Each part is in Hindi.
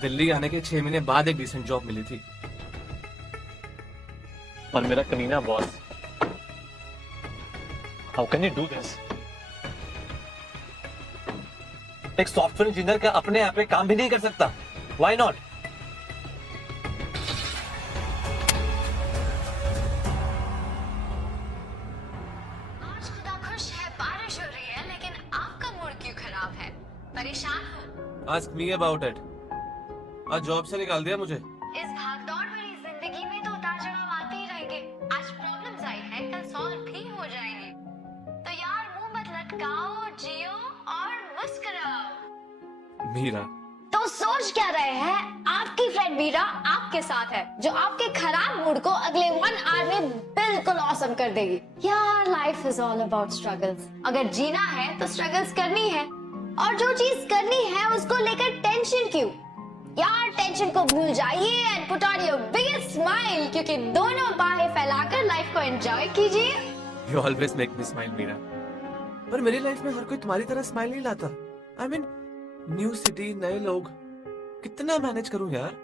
दिल्ली आने के 6 महीने बाद एक डिसेंट जॉब मिली थी। और मेरा कमीना boss. How can you do this? एक सॉफ्टवेयर इंजीनियर का अपने आप में काम भी नहीं कर सकता। Why not? आज खुदा खुश है, बारिश हो रही है, लेकिन आपका मूड क्यों खराब है? परेशान हो? Ask me about it. आज जॉब से निकाल दिया मुझे। इस भागदौड़ भरी जिंदगी में तो उतार चढ़ाव आते ही रहेंगे। आज प्रॉब्लम्स आई है, कल सॉल्व भी हो जाएंगी। तो यार मुंह मत लटकाओ, जियो और मुस्कुराओ। मीरा, तो सोच क्या रहे हैं? आपकी फ्रेंड मीरा आपके साथ है, जो आपके खराब मूड को अगले 1 आवर में बिल्कुल ऑसम कर देगी। यार life is all about struggles. अगर जीना है तो स्ट्रगल्स करनी है, और जो चीज करनी है उसको लेकर टेंशन क्यों? यार टेंशन को भूल जाइए and put on your biggest smile, क्योंकि दोनों बाहें फैलाकर लाइफ को एंजॉय कीजिए। You always make me smile Meera. पर मेरी लाइफ में हर कोई तुम्हारी तरह स्माइल नहीं लाता। आई मीन न्यू सिटी, नए लोग, कितना मैनेज करूं यार?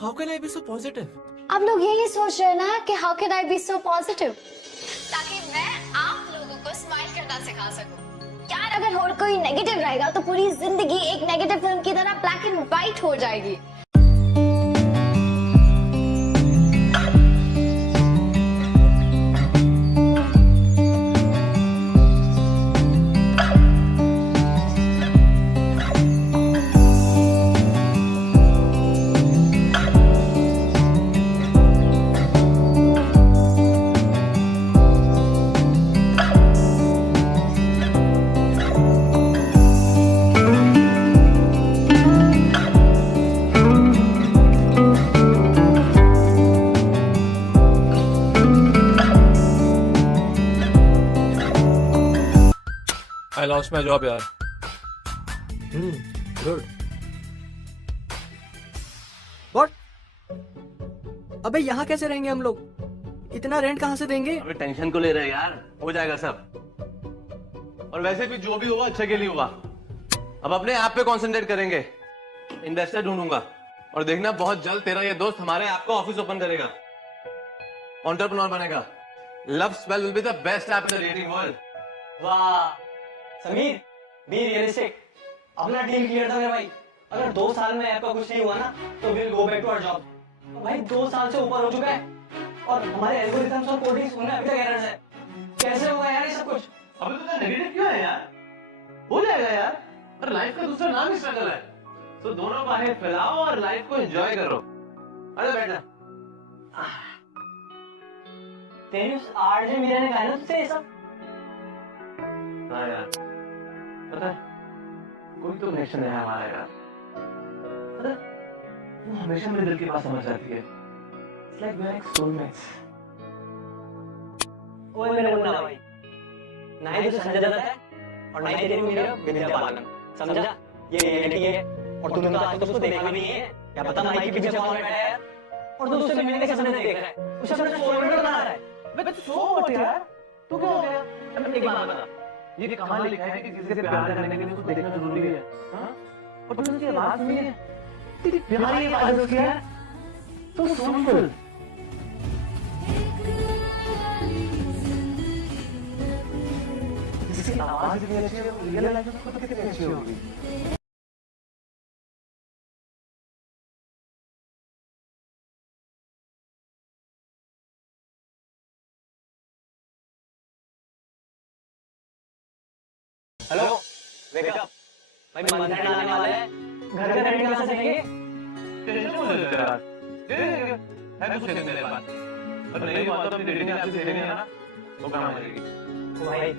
How can I be so positive? आप लोग यही सोच रहे हैं ना कि how can I be so positive, ताकि मैं आप लोगों को स्माइल करना सिखा सकूं। यार अगर और कोई नेगेटिव रहेगा तो पूरी जिंदगी एक नेगेटिव फिल्म की तरह ब्लैक एंड व्हाइट हो जाएगी। I lost my job यार। गुड। व्हाट? अबे यहाँ कैसे रहेंगे हम लोग? इतना रेंट कहाँ से देंगे? अबे टेंशन को ले रहे हैं यार, हो जाएगा सब। और वैसे भी जो भी हुआ अच्छे के लिए हुआ। अब अपने आप पे कंसंट्रेट करेंगे। इन्वेस्टर ढूंढूंगा और देखना बहुत जल्द तेरा ये दोस्त हमारे ऐप का ऑफिस ओपन करेगा, एंटरप्रेन्योर बनेगा। Love spell will be the best app in the dating world. वाह समीर, बी रियलिस्टिक। अपना डील क्लियर था मेरे भाई। अगर 2 साल में ऐप का कुछ नहीं हुआ ना तो will go back to our job. भाई 2 साल से ऊपर हो चुका है और हमारे एल्गोरिथम्स और कोडिंग्स उनमें अभी तक एरर्स है। कैसे होगा यार ये सब कुछ? अबे तो नेगेटिव क्यों है यार? हो जाएगा यार। और लाइफ का दूसरा नाम ही स्ट्रगल है। तो दोनों बाहें फैलाओ और लाइफ को एंजॉय करो। अरे बैठना। तेरी उस आरजे मीरा ने कहा ना तुझसे ये सब? हाँ यार, पता है कोई तो कनेक्शन है हमारा यार। पता है वो हमेशा मेरे दिल की बात समझ जाती है। It's like we're like soulmates। ओए मेरे मुन्ना भाई, ना ही तुझे संजय दत्त है और ना ही तेरी मीरा विद्या बालन। समझा? ये रियलिटी है और तूने तो आज तक उसको देखा भी नहीं है। क्या पता माइक के पीछे कौन बैठा है यार? और तू उससे मिलने के समय नहीं देख रहा है, उसे अपना सोलमेट बना रहा है। बे सो व्हाट यार? तू क्या हो गया? अब एक बात बता, ये कमाल लिखा है कि किसी से प्यार करने के लिए उसको देखना जरूरी है। हाँ? और तूने उसकी आवाज सुनी है? तेरी प्यारी आवाज होती है तो सोलफुल। जिसकी आवाज इतनी अच्छी है वो रियल लाइफ में खुद कितनी अच्छी होगी। Hello, wake up. भाई मंदिर आने वाला है, घर का रेंट कहाँ से देंगे? टेंशन मत ले यार। दे है कुछ नहीं मेरे पास। पर नहीं हुआ तो अपनी डेटिंग ऐप से देंगे ना, वो काम आ जाएगी। ओ भाई,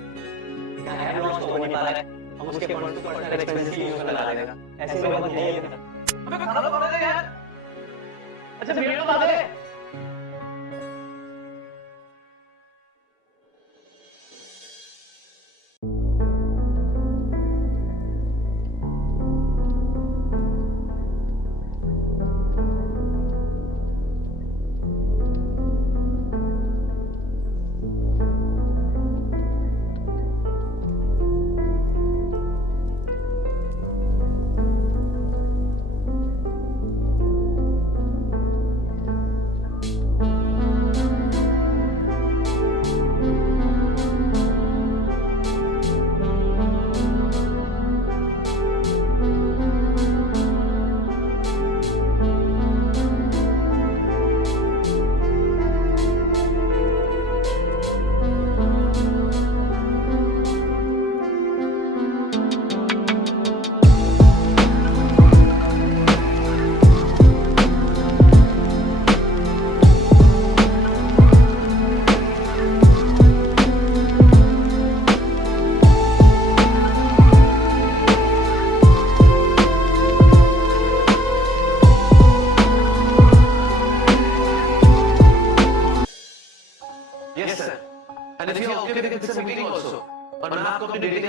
क्या है लॉस तो हो नहीं पा रहा है। हम उसके फंड को पर्सनल एक्सपेंसेस की यूज में लगा देगा। ऐसे में बात नहीं है। अबे खाना बना दे यार। अच्छा वीडियो बना दे।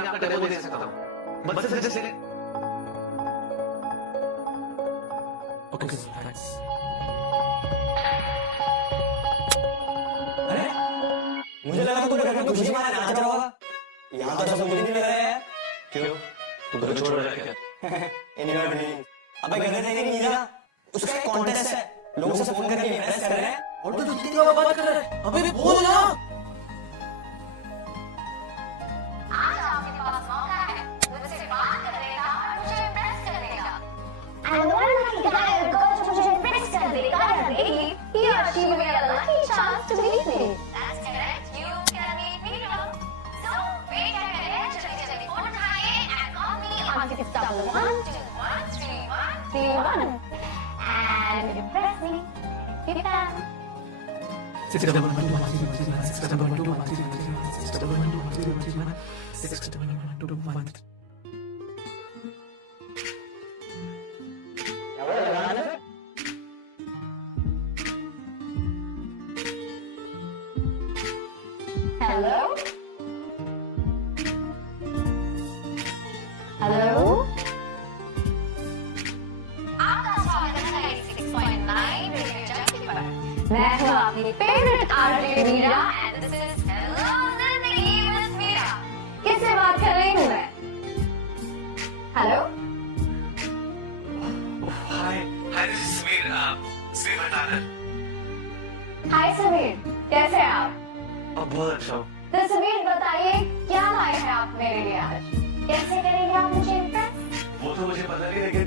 आपका डेमो दे सकता हूँ बस जस्ट ओके थैंक्स। अरे मुझे लगा तू घर में खुशी मारा नाच रहा होगा, यहाँ तो सब मुझे नहीं लग रहा है। क्यों तू घर छोड़ रहा है क्या? In your dream. अबे घर देखे नहीं था, उसका एक कॉन्टेस्ट है, लोग उसे फोन करके इम्प्रेस कर रहे हैं। और तू जितनी देर बात कर रहा है, अबे बोल ना। आज आपके पास मौका है, मुझसे बात करेगा और मुझे इम्प्रेस करेगा। And the one lucky guy or girl जो मुझे इम्प्रेस कर देगा या देगी, he or she will get a lucky chance to meet me. That's correct, you can meet me now. So wait a minute, जल्दी फोन उठाइए and call me on 611213131 and impress me if you can. 6112131 Hello? Hello? आपका स्वागत है 6.9 रेडियो जंक्शन पर। मैं हूँ आपकी favourite RJ Meera and this is hello Zindagi with Meera. किससे बात कर रही हूँ मैं? Hello? Hi hi this is Sameer Sameer Bhandarkar. Hi Sameer, कैसे हैं आप? अब बहुत अच्छा हूँ। तो समीर बताइए क्या लाए हैं आप मेरे लिए आज? कैसे करेंगे आप मुझे इम्प्रेस? वो तो मुझे पता नहीं, लेकिन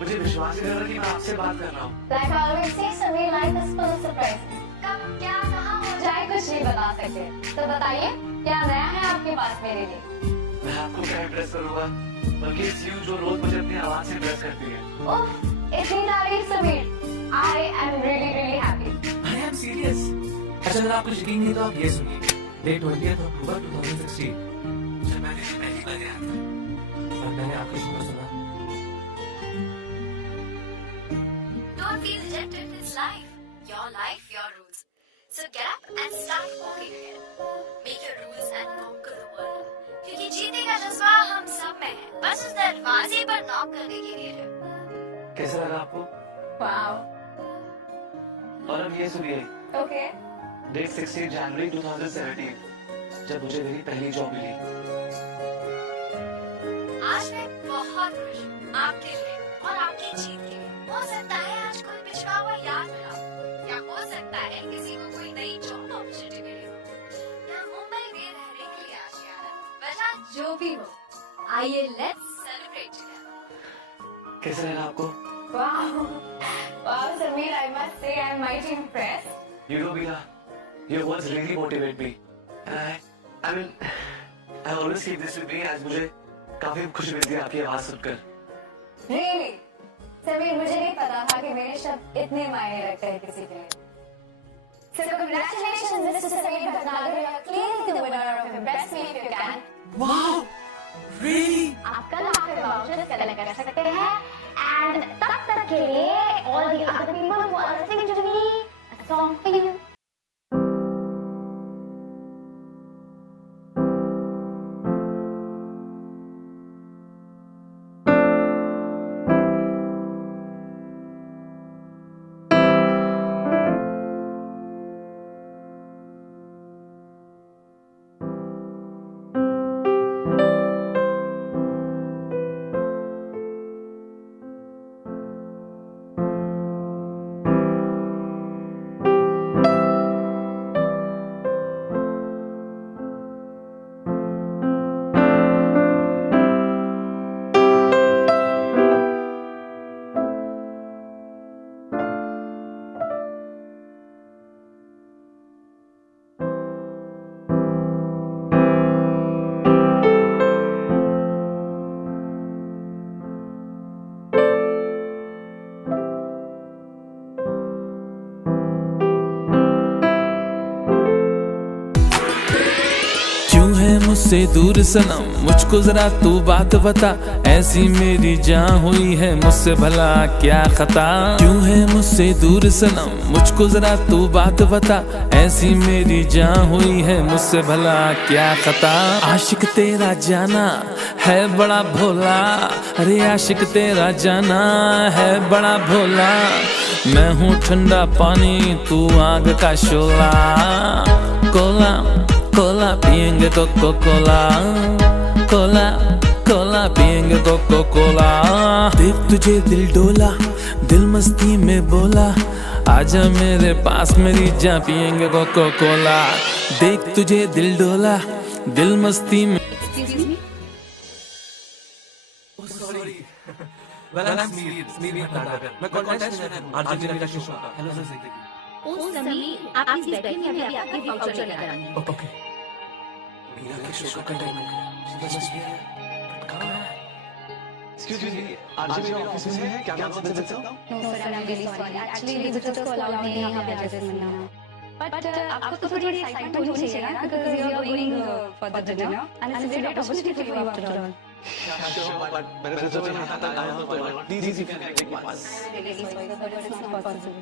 मुझे विश्वास ही नहीं हो रहा कि मैं आपसे बात कर रहा हूँ। Like I always say, Sameer, life is full of surprises. कब क्या कहाँ हो जाए कुछ नहीं बता सकते। तो बताइए क्या नया है आपके पास मेरे लिए? मैं आपको क्या इम्प्रेस करूँगा, बल्कि इस यू जो रोज मुझे अपनी आवाज से इम्प्रेस करती है। उफ, इतनी तारीफ Sameer. I am really happy. I am serious. अच्छा अगर आपको यकीन नहीं तो आप ये सुनिए। डेट 20 अक्टूबर 2016 जब मैंने पहली बार आया था और मैंने आपकी शुक्र सुना। Don't feel rejected in this life. Your life, your rules. So get up and start walking again. Make your rules and conquer the world. क्योंकि जीने का जज्बा हम सब में है, बस उस दरवाजे पर नॉक करने की देर है। कैसा लगा आपको? Wow. और अब ये सुनिए, Okay. डेट 16 जनवरी 2017 जब मुझे मेरी पहली जॉब मिली। आज मैं बहुत खुश हूँ आपके लिए और आपकी जीत के लिए। हो सकता है आज कोई पिछड़ा हुआ याद मिला, या हो सकता है किसी को कोई नई जॉब अपॉर्चुनिटी मिली, या मुंबई में रहने के लिए आज याद है। वजह जो भी हो, आइए लेट्स सेलिब्रेट टुगेदर। कैसा लगा आपको? Wow, wow, Sameer, I must say I'm mighty impressed. You know, Mira, your words really motivate me. And I mean, I always keep this with me as मुझे काफी खुशी मिलती है आपकी आवाज सुनकर। Really? Sameer, मुझे नहीं पता था कि मेरे शब्द इतने मायने रखते हैं किसी के लिए। So congratulations, Mr. Sameer Bhatnagar, you are clearly the winner of Impress Me If You Can. Wow, really? आप कल आकर वाउचर्स कलेक्ट कर सकते हैं and तब तक के लिए all the other people who are listening to me, a song for you. मुझसे दूर सनम मुझको जरा तू बात बता, ऐसी मेरी जान हुई है मुझसे भला क्या खता, क्यों है मुझसे दूर सनम, मुझको जरा तू बात बता, ऐसी मेरी जान हुई है मुझसे भला क्या खता। आशिक तेरा जाना है बड़ा भोला, अरे आशिक तेरा जाना है बड़ा भोला, मैं हूँ ठंडा पानी तू आग का शोला, कोला कोला पियेंगे कोको कोला, कोला कोला पियेंगे कोको कोला। देख तुझे दिल डोला, दिल मस्ती में बोला, आजा मेरे पास मेरी जान पियेंगे कोको कोला। देख तुझे दिल डोला, दिल मस्ती में। Well, I'm Smear Nagar. मैं contestant हूँ अर्जेंटीना का शो का। Hello sir, ओ समीर, आप इस बैठे में अभी आपके वाउचर लेकर आएंगे। Okay. मीरा के शो का टाइम हो गया। She must be here. But कहाँ है? Excuse me, आरजे मेरे ऑफिस में है, क्या मैं आपसे मिल सकता हूँ? No sir, I'm really sorry. Actually, visitors को allowed नहीं है यहाँ पे आजकल मिलना। But आपको तो थोड़ी excitement होनी चाहिए ना, because we are going for the dinner, and it's a great opportunity for you after all. मैंने सोचा यहाँ तक आया हूँ तो please if you can take my pass. Really sorry, but it's not possible.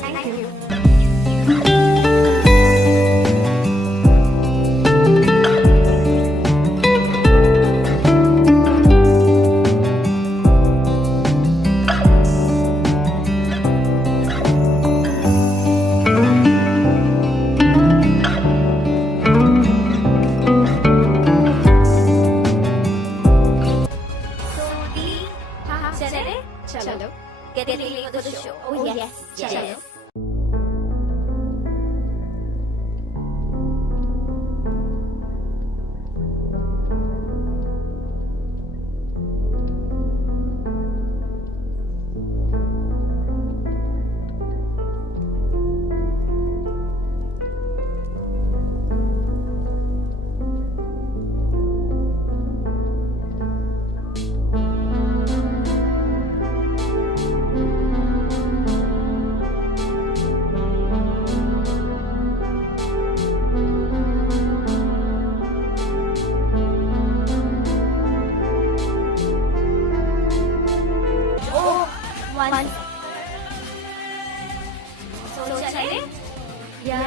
Thank you. चलो get ready for the show. Oh yes, चलो। One. So चले? या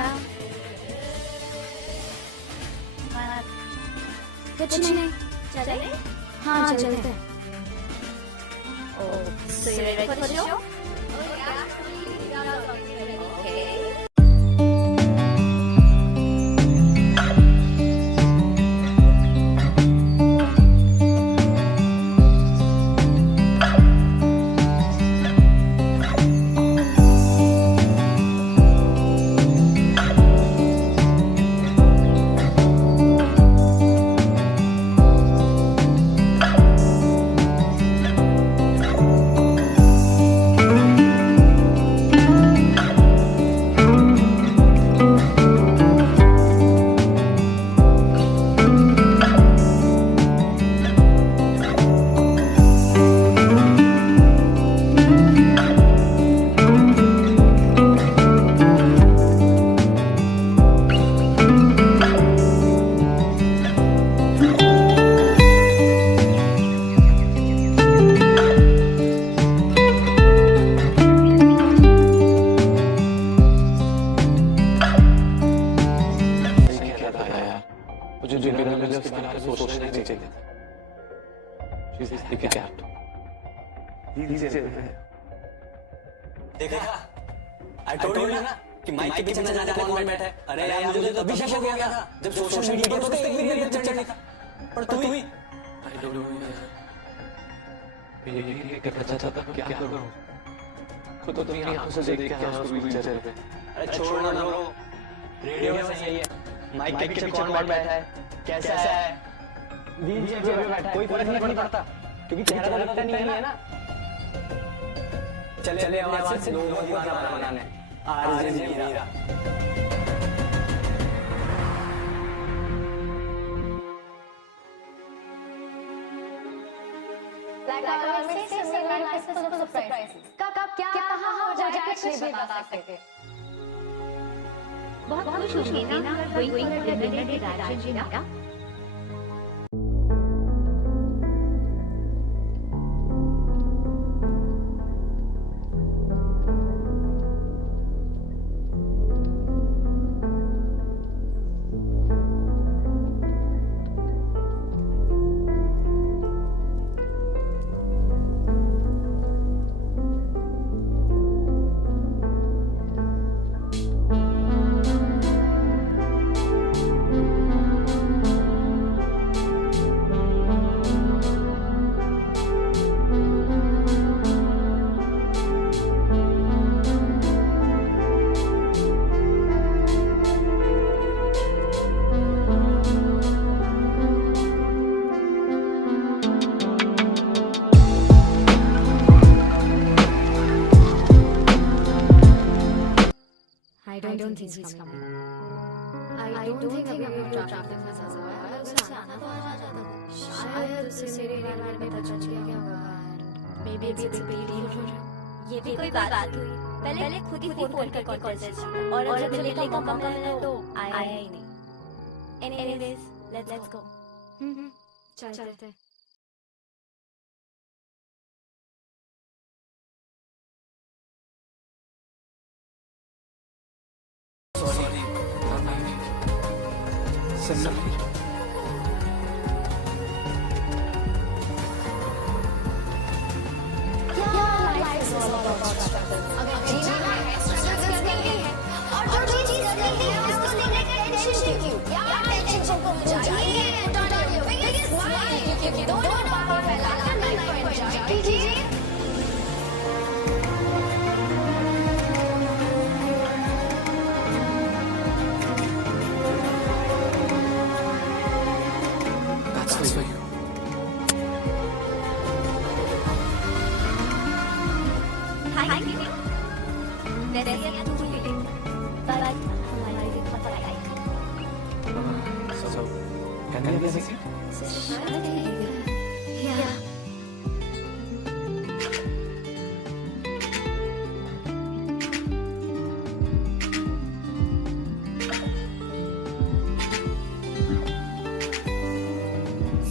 कुछ नहीं, चले? हाँ चलते हैं। Oh, so you ready for the show? Oh yeah. Okay. She's like a cat. देखा आई टोल्ड यू ना कि माइक के पीछे न जाने कौन बैठा है। अरे यार मुझे तो तभी शक हो गया था जब सोशल मीडिया पर एक भी रील चढ़ नहीं था। पर तू भी I don't know यार। मैं ये करना चाहता था क्या करूं? खुद तो अपनी आंखों से देख के उसको व्हीलचेयर पे। अरे छोड़ ना ब्रो, रेडियो में सही है। माइक के पीछे कौन बैठा है, कैसा है, व्हीलचेयर पे बैठा है, कोई फर्क नहीं पड़ता क्योंकि चेहरा तो लगता नहीं है ना। चले आवाज से लोगों को दीवाना बनाने RJ Meera. Like I always say, Samir, life is full of surprises. कब क्या कहाँ हो जाए कुछ नहीं बता सकते। बहुत खुश होंगे ना अगर कोई डिनर डायरेक्शन देगा। I don't think he's coming. I don't think अभी हम लोग ट्रैफिक में फंसा हुआ है। उसे आना तो आ जाता। शायद उसे मेरे बारे में पता चल गया होगा। Maybe it's a big deal. ये भी कोई बात हुई। पहले खुद ही फोन करके कॉल कर और जब मिलने का मौका मिला तो आया ही नहीं। Anyways, let's go. चलते हैं। Sameer Life is all about struggle. अगर जीना है स्ट्रगल करके है और जो भी चीज करनी है उसको लेने टेंशन क्यों? यार टेंशन को बुझाइए, put on your biggest smile क्योंकि दोनों बातें फैलाकर लाइफ को एंजॉय कीजिए। That's for you. Hi, Kitty. वैसे ये तू ले ले। But हमारी भी खबर आई। So, can I have a seat? Yeah.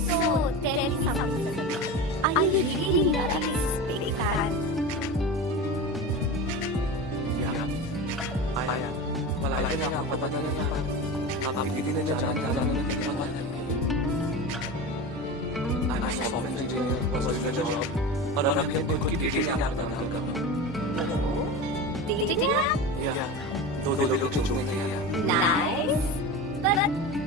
So, tell me something. Are you really not a big fan? Yeah, I am. Well, I think आपको पता नहीं था। आप कितने दिन जाने के बाद I'm a software engineer, was a job, और अभी अपने खुद की डेटिंग ऐप पर काम कर रहा हूँ। Dating app? Yeah, दो लोग जो हैं यार। Nice. But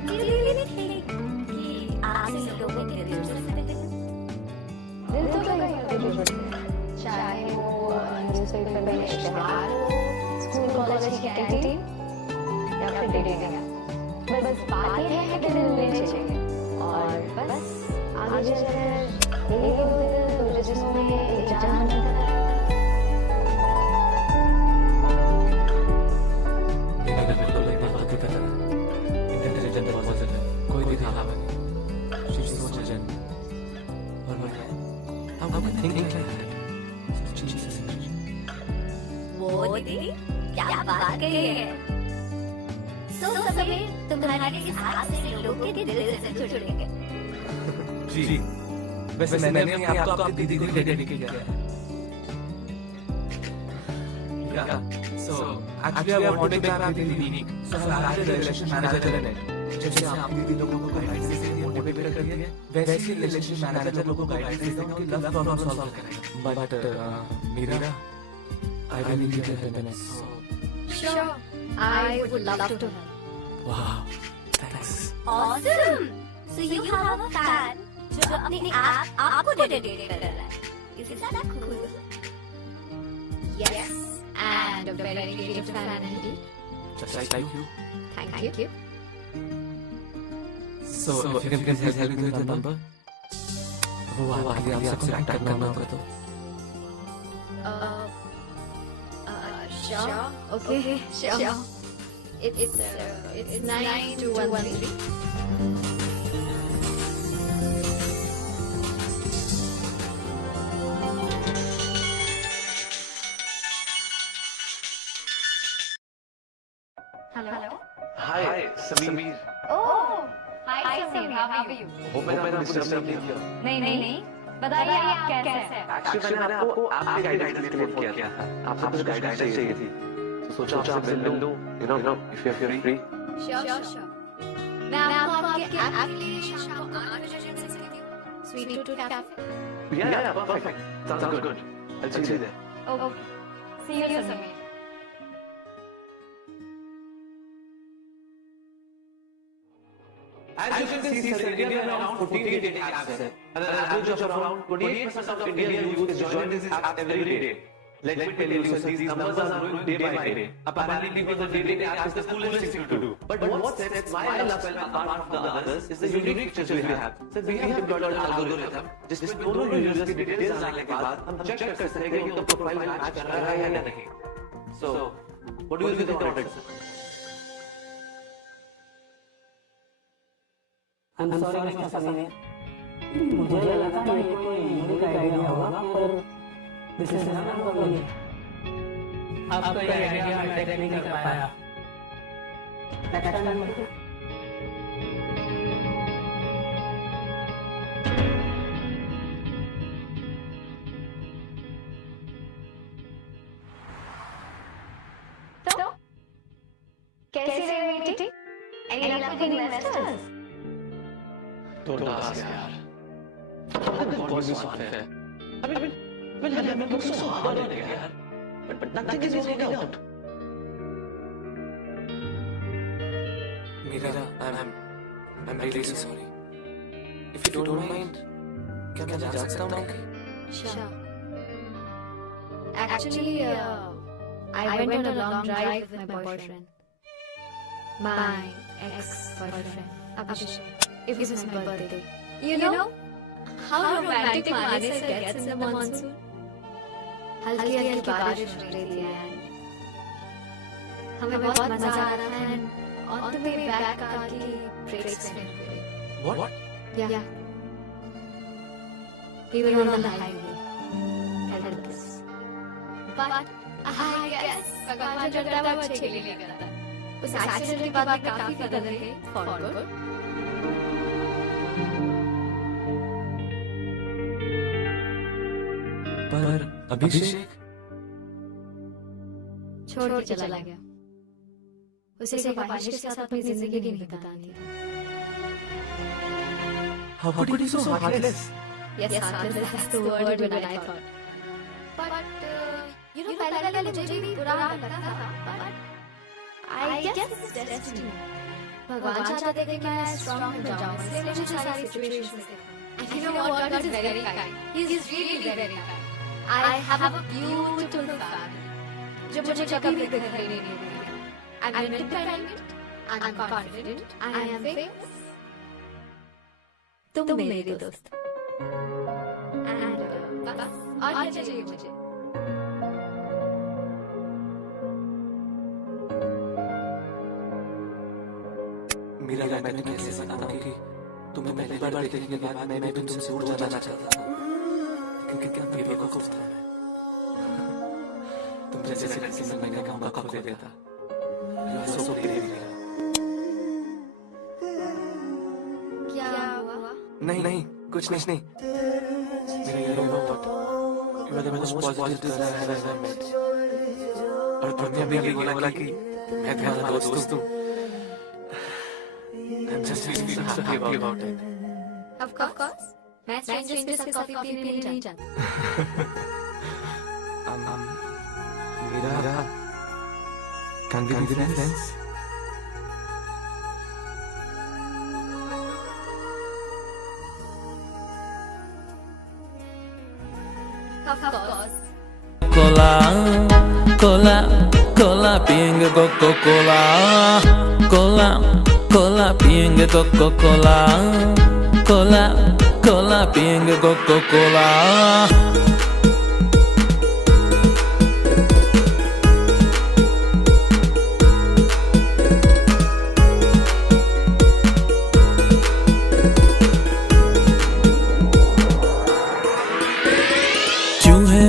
do you really think कि आपसे लोगों के दिल जुड़ सकते हैं? दिल तो कहीं पे जुड़ सकते हैं, चाहे वो न्यूज़पेपर में इश्तिहार हो, स्कूल कॉलेज की कैंटीन या फिर डेटिंग ऐप। बस बात ये है कि दिल लेने चाहिए और बस आगे चलकर एक दो दिल जिसमें एक जान बिल्कुल एक बात की तरह इंटेलिजेंट पॉजिटिव कोई भी दिखावा नहीं शी इज सो इंटेलिजेंट और मैं हम थिंकिंग क्या है सच्ची से वो दीदी क्या बात कही है? So समीर तुम्हारे इस हाथ से लोगों के दिल से जुड़ेंगे। जी वैसे मैंने अपने आप को अपनी दीदी को डेडिकेट किया है Yeah. So actually I want to make that unique. So I hired a relation manager in it. जैसे आप दीदी लोगों को राइट से मोटिवेट करती है वैसे ही रिलेशनशिप मैनेजर लोगों को गाइडेंस देता है कि लव प्रॉब्लम सॉल्व करेगा but Meera I really need your help Sure, I would love to help. Wow thanks Awesome! So you have a fan जो अपने आप आपको डेडिकेट कर रहा है. Isn't that cool? Yes, and a very creative fan indeed. Just like you Thank you. So if you can please help me with the number वो आगे आपसे कांटेक्ट करना होगा तो Sure. Okay. Sure. It's 9213. Hello. Hi Sameer Oh, hi Samir. How are you? वो मैंने आपको डिस्टर्ब नहीं किया नहीं. बताइए आप कैसे हैं? एक्चुअली मैंने आपको आपके गाइडेंस के लिए फोन किया था आपसे कुछ गाइडेंस चाहिए थी तो सोचा आपसे मिल लूं you know if you are free Sure. मैं आपको आपके ऐप के लिए शाम को 8 बजे मिल सकती हूँ. Sweet Tooth Cafe. या perfect sounds good I will see you there Okay. See you, Samir. As you can see, sir, India has around 14 dating apps, sir. And an average of around 28% of Indian youth is joining these apps every day. Let me tell you, sir, these numbers are growing day by day. Apparently, people the dating apps is the coolest thing to do. But what sets my lifestyle apart from the others is the unique features we have. So we have deployed an algorithm, जिसमें दोनों users की details डालने के बाद हम check कर सकते हैं कि उनका profile match कर रहा है या नहीं. So, what do you think about it, sir? I'm sorry Mr. Samir. मुझे लगा था ये कोई यूनिक आइडिया होगा पर this is not for me. आपका ये आइडिया मैं टेक नहीं कर पाया. तो कैसी रही meeting? Any luck with investors? Don't ask, yaar. I've been calling you so unfair. I mean, I've been working so hard on it, yaar. But nothing is working out. Meera I'm really so sorry. If you don't mind, क्या मैं जा सकता हूँ आपके? Sure. Actually, I went on a long drive with my boyfriend. My ex-boyfriend, Abhishek. It was my birthday. You know how romantic Manesar gets in the monsoon? हल्की हल्की बारिश हो रही थी and हमें बहुत मजा आ रहा था and on the way back car की brakes fail हो गई. What? Yeah. We were on the highway. Helpless. But I guess भगवान जो करता है वो अच्छे के लिए करता है. उस एक्सीडेंट के बाद मैं काफी बदल गई. For good. पर अभिषेक छोड़ के चला गया. उसे एक आशिक के साथ अपनी जिंदगी नहीं बितानी थी. how could you be so heartless? Yes, heartless, that's the word when I thought. But you know, पहले मुझे भी बुरा लगता था. But I guess it's destiny. भगवान चाहते थे कि मैं strong बन जाऊँ. इसलिए मुझे सारी situations देखा. And you know what? God is very kind. He is really very kind. I have a beautiful family. जो मुझे कभी दिखाई नहीं देती. I'm independent. I'm confident. I am famous. तुम मेरे दोस्त. And बस और क्या चाहिए मुझे? मेरा मैं कैसे बताऊं कि तुम्हें पहली बार देखने के बाद मैं भी तुमसे उड़ जाना चाहता था. लेकिन क्या बेवकूफ था मैं. तुम जैसे लड़की से मैंने काम का खो देता. You are so brave. क्या हुआ? नहीं कुछ नहीं. मेरा you know what? You are the most positive girl I have ever met. और तुमने अभी ये बोला कि मैं तुम्हारा दोस्त हूँ. I'm just feeling so happy about it. Of course. मैं स्ट्रेंजर्स के साथ कॉफी पीने नहीं जाती. Meera, can we be friends? Of course. cola, cola, cola, pienga Coca-Cola, cola, cola, pienga Coca-Cola, cola, cola, pienga Coca-Cola.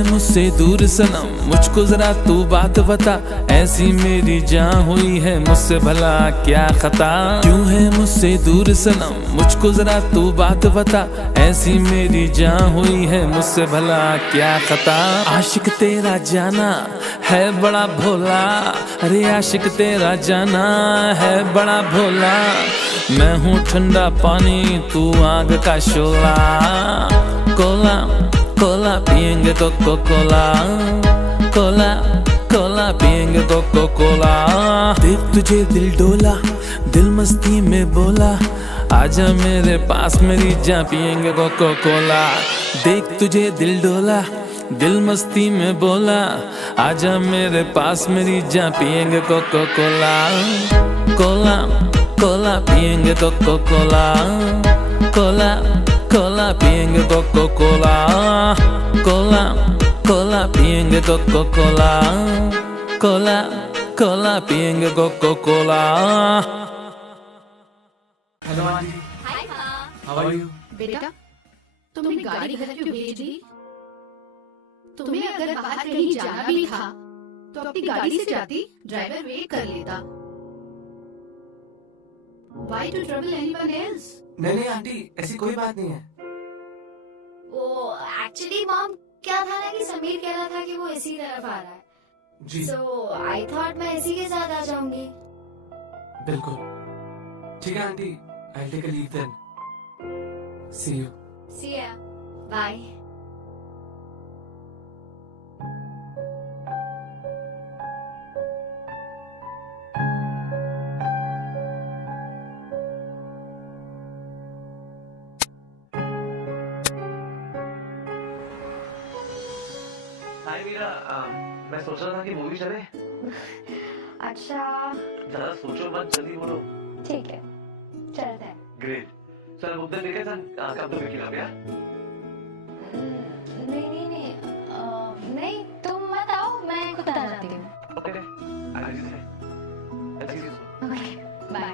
मुझसे दूर सनम, मुझको जरा तू बात बता, ऐसी मेरी जान हुई है मुझसे भला क्या खता. क्यों है मुझसे दूर सनम, मुझको जरा तू बात बता, ऐसी मेरी जान हुई है मुझसे भला क्या खता. आशिक तेरा जाना है बड़ा भोला, अरे आशिक तेरा जाना है बड़ा भोला. मैं हूँ ठंडा पानी, तू आग का शोला. कोला कोला पिएंगे कोका-कोला, कोला कोला पिएंगे कोका-कोला. देख तुझे दिल डोला, दिल मस्ती में बोला, आजा मेरे पास मेरी जान पिएंगे कोका-कोला. देख तुझे दिल डोला, दिल मस्ती में बोला, आजा मेरे पास मेरी जान पिएंगे कोका-कोला. कोला कोला पिएंगे Coca Cola, Cola cola pienga Coca-Cola, cola cola pienga Coca-Cola, cola cola pienga Coca-Cola. Hello auntie. Hi माँ. How are you? बेटा, तुमने गाड़ी घर क्यों भेज दी? तुम्हें अगर बाहर कहीं जाना भी था, तो अपनी गाड़ी से जाती, ड्राइवर वेट कर लेता. Why to trouble anyone else? नहीं आंटी, ऐसी कोई बात नहीं है. वो एक्चुअली मॉम क्या था ना कि समीर कह रहा था कि वो इसी तरफ आ रहा है. जी. So I thought मैं इसी के साथ आ जाऊंगी. बिल्कुल. ठीक है aunty, I'll take a leave then. See you. See ya. Bye. हाय मीरा, मैं सोच रहा था कि मूवी चले. अच्छा ज्यादा सोचो मत, जल्दी बोलो. ठीक है, चलते हैं. Great. Sir book the ticket sir, कब तो विकी लग गया. नहीं तुम मत आओ, मैं खुद आ जाती हूँ. Okay I will see. अच्छी चीज. Okay bye.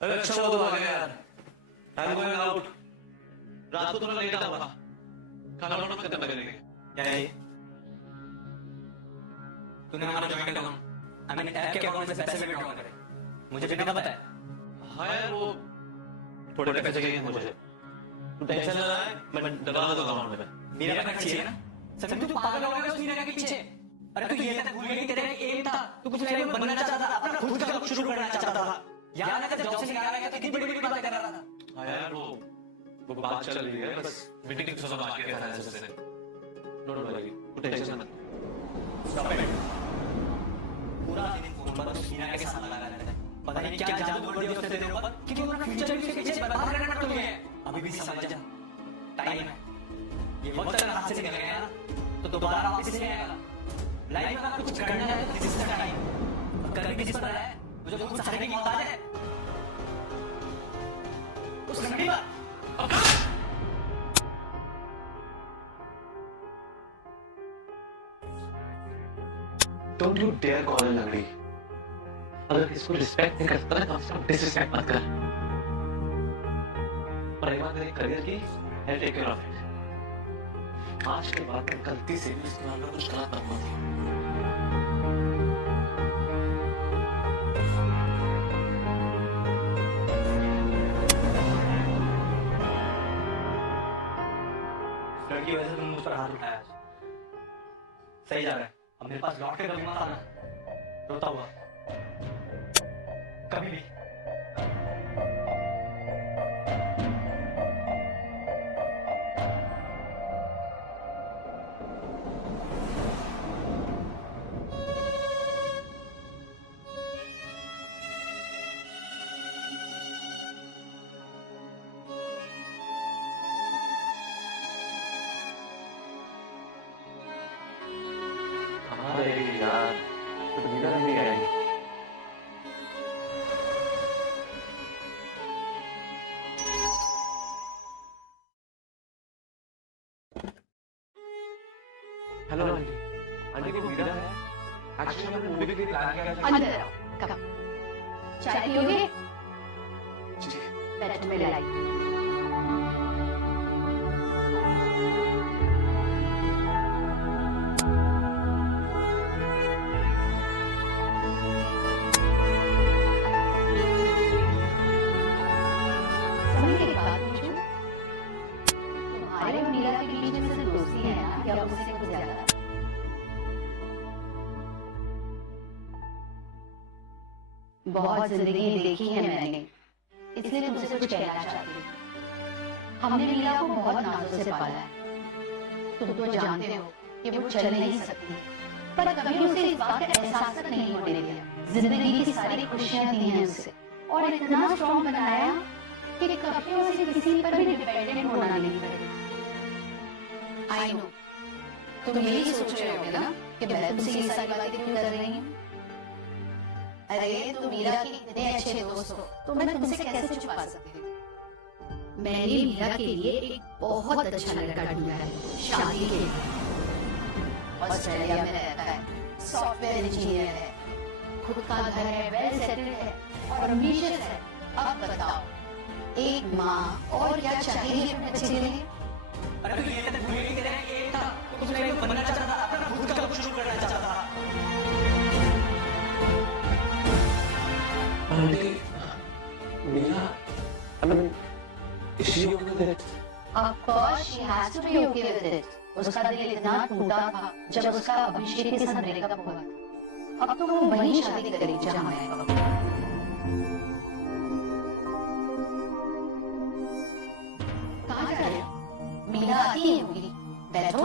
अरे अच्छा वो तो आ गया यार. I am going out. रात को थोड़ा लेट आऊंगा. खाना वाना खत्म करेंगे. क्या है ये? तूने हमारा joint account, I mean app के अकाउंट से पैसे विड्रॉ करे. मुझे भी पता है. हाँ यार, वो थोड़े पैसे चाहिए मुझे. तू टेंशन ना ले, मैं डलवा दूंगा अकाउंट में. मेरा पैसा चाहिए ना. समझ तू पागल हो गया उस मीरा के पीछे. अरे तू ये तक भूल गई तेरा एक एम था. तू कुछ लाइफ में बनना चाहता था, अपना खुद का कुछ शुरू करना चाहता था. यार मैं जब से निकाला गया तो कितनी बड़ी बड़ी बातें कर रहा था. हाँ यार, वो बात चल रही है, बस मीटिंग से सब बात किया था ऐसे. डोंट वरी, तू टेंशन मत. Stop it. पूरा दिन फोन पर उस मीरा के साथ लगा रहता है. पता नहीं क्या जादू कर दिया उसने तेरे ऊपर कि तू अपना फ्यूचर भी उसके पीछे बर्बाद करना पड़ गया है. अभी भी समझ जा, टाइम है. ये वक्त अगर हाथ से निकल गया ना तो दोबारा वापस नहीं आएगा. लाइफ में अगर कुछ करना है तो दिस इज द टाइम. कर भी जिस पर है मुझे तो खुद सहारे की मोहताज है. उस लंगड़ी पर Don't you dare call her लंगड़ी. अगर किसको रिस्पेक्ट नहीं करता ना, तो डिसरिस्पेक्ट मत कर. और एक बात मेरे करियर की, I'll take care of it. आज के बाद मैं गलती से भी इसके बारे में कुछ गलत ना बोलूं. लड़की वजह से तुम मुझ पर हाथ उठाया. सही जा रहा है. अब मेरे पास लौट के कभी मत आना रोता हुआ. कभी भी। कहाँ रहेगी यार, तो मीरा नहीं आएगी। हेलो आंटी, आंटी को मीरा है। एक्चुअली मैंने मूवी के लिए प्लान किया था। अंदर आओ, कम। चाय पियोगे? जी। बैठ में लाई। समीर, एक बात पूछूं? तुम्हारे और मीरा के बीच में सिर्फ दोस्ती है ना, या उससे कुछ ज्यादा? बहुत जिंदगी देखी है मैंने, इसलिए तुमसे कुछ कहना चाहती हूँ। हमने मीरा को बहुत नाजों से पाला है। तुम तो जानते हो कि वो चल नहीं सकती, पर कभी उसे इस बात का एहसास तक नहीं होने दिया। जिंदगी की सारी खुशियां दी हैं उसे, और इतना स्ट्रॉन्ग बनाया कि कभी उसे किसी पर भी डिपेंडेंट होना नहीं पड़े। आई नो, तुम यही सोच रहे होगे ना कि मैं तुमसे ये सारी बातें क्यों कर रही हूँ। अरे तुम मीरा के इतने अच्छे दोस्त हो, तो मैं तुमसे कैसे छुपा सकती हूँ। मैंने मीरा के लिए एक बहुत अच्छा लड़का ढूंढा है शादी के लिए। ऑस्ट्रेलिया में रहता है, सॉफ्टवेयर इंजीनियर है, खुद का घर है, वेल सेटल्ड है और एम्बिशियस है। अब बताओ, एक माँ और क्या चाहिए अपने बच्चे के लिए? अरे तो ये तक भूल ही गए हैं, ये था कुछ नहीं बनना चाहता था, अपना खुद का कुछ शुरू करना चाहता था। Aunty, Meera, I mean, is she okay with it? Of course she has to be okay with it. उसका दिल इतना टूटा था जब उसका अभिषेक के साथ ब्रेकअप हुआ था। अब तो वो वहीं शादी करेगी जहाँ मैं कहूँ। कहाँ जा रहे हो? मीरा आती है होगी। बैठो।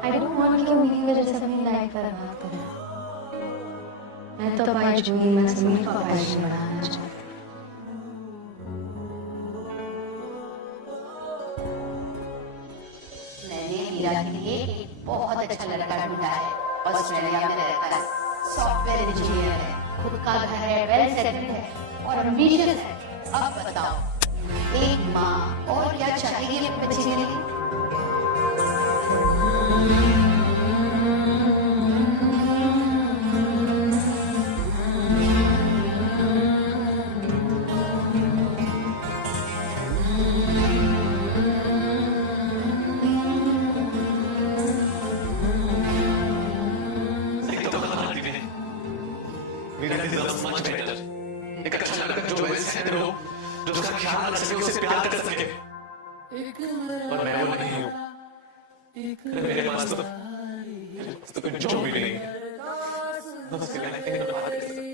I don't want कि मेरी वजह से अपनी लाइफ बर्बाद हो जाए। मैं तो ख्वाहिश हुई, मैं समीर को ख्वाहिश बढ़ाना चाहती हूँ। मैंने मीरा के लिए एक बहुत अच्छा लड़का ढूंढा है, ऑस्ट्रेलिया में रहता है, सॉफ्टवेयर इंजीनियर है, खुद का घर है, वेल सेटल्ड है और एम्बिशियस है। अब बताओ, एक माँ और क्या चाहिए अपने बच्चे के लिए? एक अच्छा लड़का जो वेल सेटल्ड हो, जो उसका ख्याल रख सके, उसे प्यार कर सके। और मैं वो नहीं हूँ। मेरे पास तो कुछ जो भी नहीं है। बस बात कर सकते।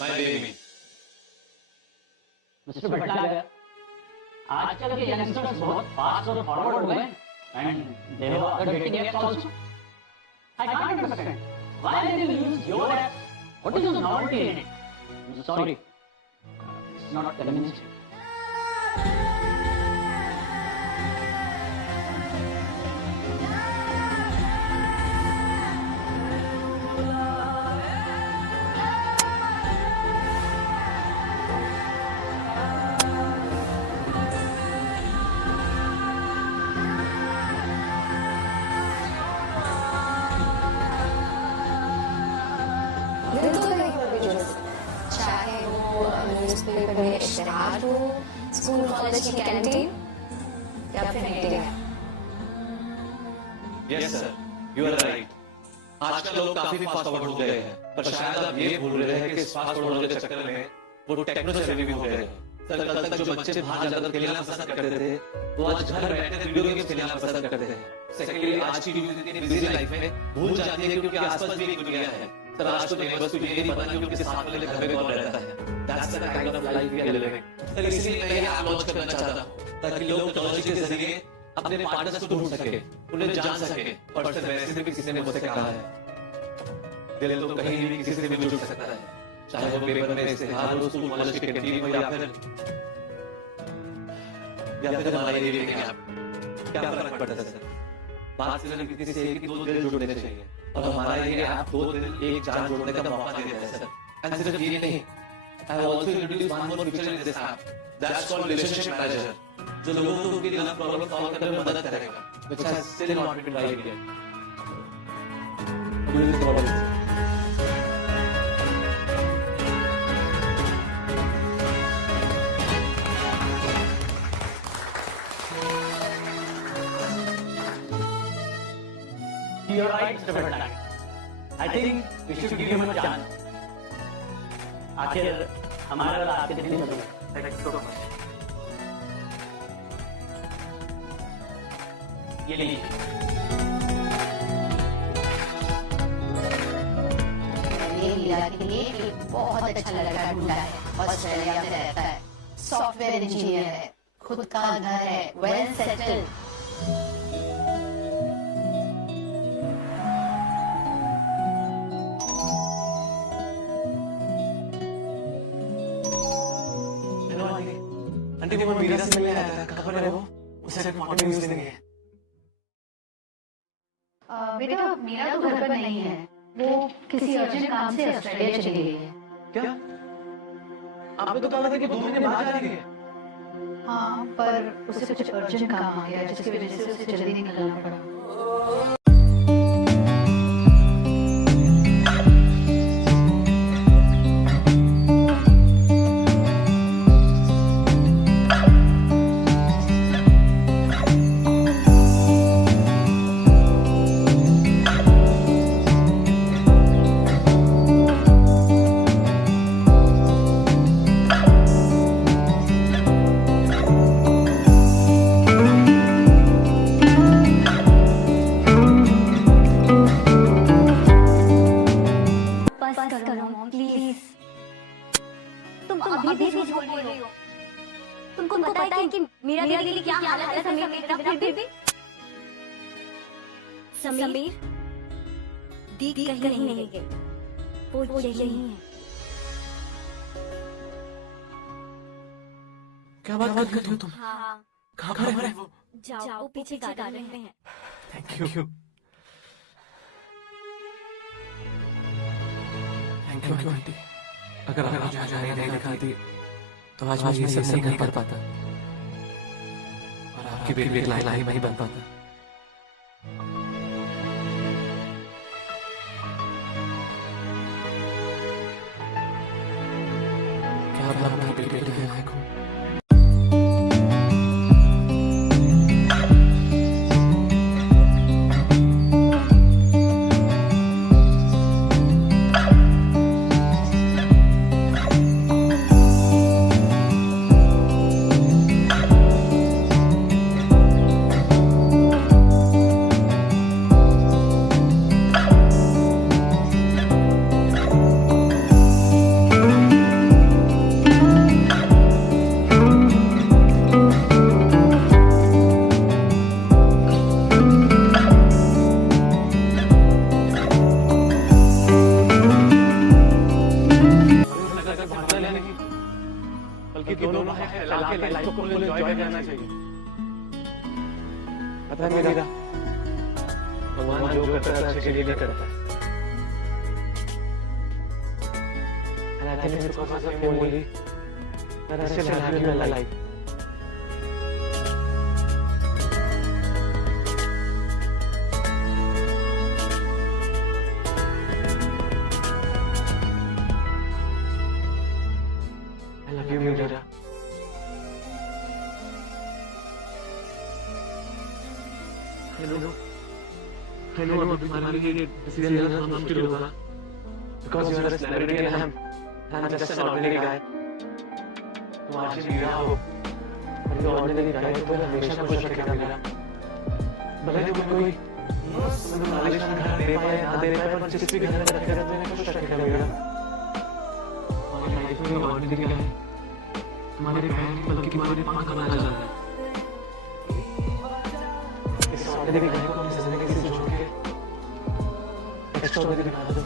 My baby. मिस्टर भट्टाचार्य, आजकल के यंगस्टर्स बहुत फास्ट और फॉरवर्ड हो गए and they have other dating apps also. I can't understand why they will use your apps. What is the novelty in it? Sorry, it's not convincing. दिल तो कहीं पर भी जुड़ सकता है, चाहे वो न्यूज़पेपर में इश्तिहार हो, स्कूल कॉलेज की कैंटीन या फिर meeting. Yes sir, you are right. आजकल लोग काफी फास्ट फॉरवर्ड हो गए हैं, पर शायद आप ये भूल रहे हैं कि इस फास्ट फॉरवर्ड के चक्कर में वो टेक्नो सेवी भी हो गए हैं। सर, कल तक जो बच्चे बाहर जाकर खेलना पसंद करते थे, वो आज घर बैठे वीडियो गेम खेलना पसंद करते हैं। सेकंडली, आज की इतनी बिजी लाइफ में भूल जाती है कि उनके आसपास भी एक दुनिया है। सर, आज तो नेबर्स को ये नहीं पता कि उनके साथ वाले घर में कौन रहता है। That's the kind of life we are living. Sir, इसलिए मैं ये ऐप लॉन्च करना चाहता हूं ताकि लोग टेक्नोलॉजी के जरिए अपने पार्टनर्स को ढूंढ सके, उन्हें जान सके। और सर, वैसे भी किसी ने मुझसे कहा है, दिल तो कहीं भी किसी से भी जुड़ सकता है, चाहे वो पेपर में इश्तिहार हो, स्कूल कॉलेज की कैंटीन हो, या फिर हमारे एरिया के ऐप। क्या फर्क पड़ता है सर? बात सिर्फ किसी से एक दो दिल जुड़ने चाहिए, और हमारा ये ऐप दो दिल एक जान जोड़ने का मौका देता है सर। एंड सिर्फ ये नहीं, I have also introduced one more feature in this app, that's called relationship manager, जो लोगों को उनकी लव प्रॉब्लम सॉल्व करने में मदद करेगा, which has still not been tried yet. You're right, Mr. Bhattacharya. I think we should give him a chance. आखिर हमारा और आपके दिल में है। Thank you so much. ये लीजिए। ये मीरा के लिए एक बहुत अच्छा लड़का ढूंढा है, ऑस्ट्रेलिया में रहता है, सॉफ्टवेयर इंजीनियर है, खुद का घर है, वेल सेटल्ड। आंटी, वो मीरा से मिलने आया था, खबर है वो? उसे मॉर्निंग न्यूज़ देंगे। बेटा, मीरा तो घर पर नहीं है, वो किसी अर्जेंट काम से ऑस्ट्रेलिया चली गई है। क्या? आपने तो कहा था कि 2 महीने बाद जा रही है। हाँ, पर उसे कुछ अर्जेंट काम आ गया जिसकी वजह से उसे जल्दी निकलना पड़ा। अभी भी बोल रही हो। तुमको पता है कि मीरा दीदी की क्या हालत है समीर की तरफ, फिर भी समीर दीदी कहीं नहीं गई, वो यही है। क्या बात कर रही हो तुम? हाँ, कहाँ पर है वो? जाओ पीछे गार्डन में है। Thank you, thank you aunty. अगर आप मुझे आज नहीं दिखाती तो आज मैं ये सब नहीं कर पाता, और आपकी बेटी एक लाइन नहीं बन पाता। क्या आप अपनी बेटी के लायक हो? फैला के लाइफ को फुल एंजॉय करना चाहिए। पता है मेरा भगवान जो करता है अच्छे के लिए करता है। And I think it's because of him only that I still have you in my life. I love you, Meera. I know अभी तुम्हारे लिए डिसीजन लेना बहुत मुश्किल होगा because you are a celebrity and I'm just an ordinary guy. तुम आज भी हीरा हो और ये ordinary guy तो तुम्हें हमेशा खुश रखेगा मेरा। भले तुम्हें कोई आलिशान घर दे पाए ना दे पाए पर जिस भी घर में रखेगा तुम्हें खुश रखेगा मेरा। हमारी लाइफ में ordinary guy तुम्हारे पैर बल्कि तुम्हारे पाँव कमाना चाहता है। इस ordinary guy को अपनी जिंदगी से जोड़ के extraordinary बना दो।